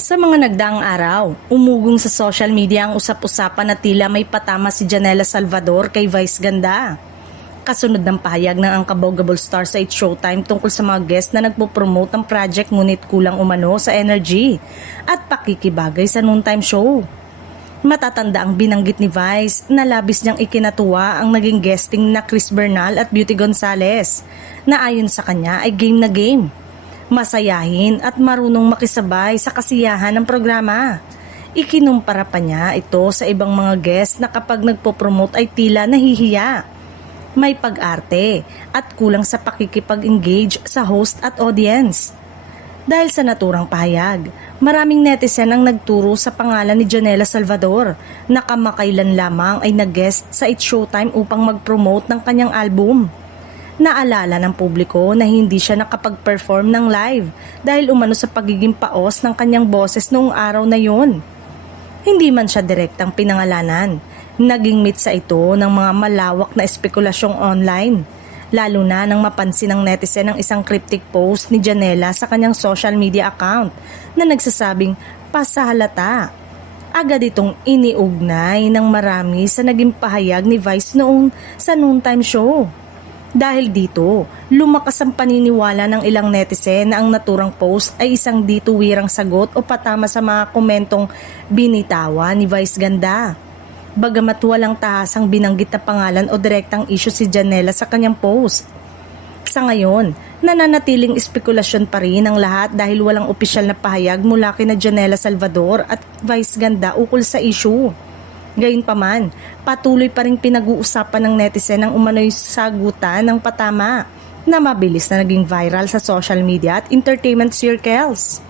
Sa mga nagdaang araw, umugong sa social media ang usap-usapan na tila may patama si Janela Salvador kay Vice Ganda. Kasunod ng pahayag ng Unkabaugable Star sa It's Showtime tungkol sa mga guest na nagpo-promote ng project ngunit kulang umano sa energy at pakikibagay sa noontime show. Matatanda ang binanggit ni Vice na labis niyang ikinatuwa ang naging guesting na Chris Bernal at Beauty Gonzalez na ayon sa kanya ay game na game. Masayahin at marunong makisabay sa kasiyahan ng programa. Ikinumpara pa niya ito sa ibang mga guest na kapag nagpo-promote ay tila nahihiya. May pag-arte at kulang sa pakikipag-engage sa host at audience. Dahil sa naturang pahayag, maraming netizen ang nagturo sa pangalan ni Janela Salvador na kamakailan lamang ay nag-guest sa It's Showtime upang mag-promote ng kanyang album. Naalala ng publiko na hindi siya nakapag-perform ng live dahil umano sa pagiging paos ng kanyang boses noong araw na yon. Hindi man siya direktang pinangalanan, naging mitsa ito ng mga malawak na espekulasyong online, lalo na nang mapansin ng netizen ang isang cryptic post ni Janela sa kanyang social media account na nagsasabing pasahalata. Agad itong iniugnay ng marami sa naging pahayag ni Vice noong sa noontime show. Dahil dito, lumakas ang paniniwala ng ilang netizen na ang naturang post ay isang dituwirang sagot o patama sa mga komentong binitawan ni Vice Ganda. Bagamat walang tahasang binanggit na pangalan o direktang issue si Janela sa kanyang post. Sa ngayon, nananatiling espekulasyon pa rin ang lahat dahil walang opisyal na pahayag mula kina Janela Salvador at Vice Ganda ukol sa issue. Gayunpaman, patuloy pa ring pinag-uusapan ng netizen ang umano'y sagutan ng patama na mabilis na naging viral sa social media at entertainment circles.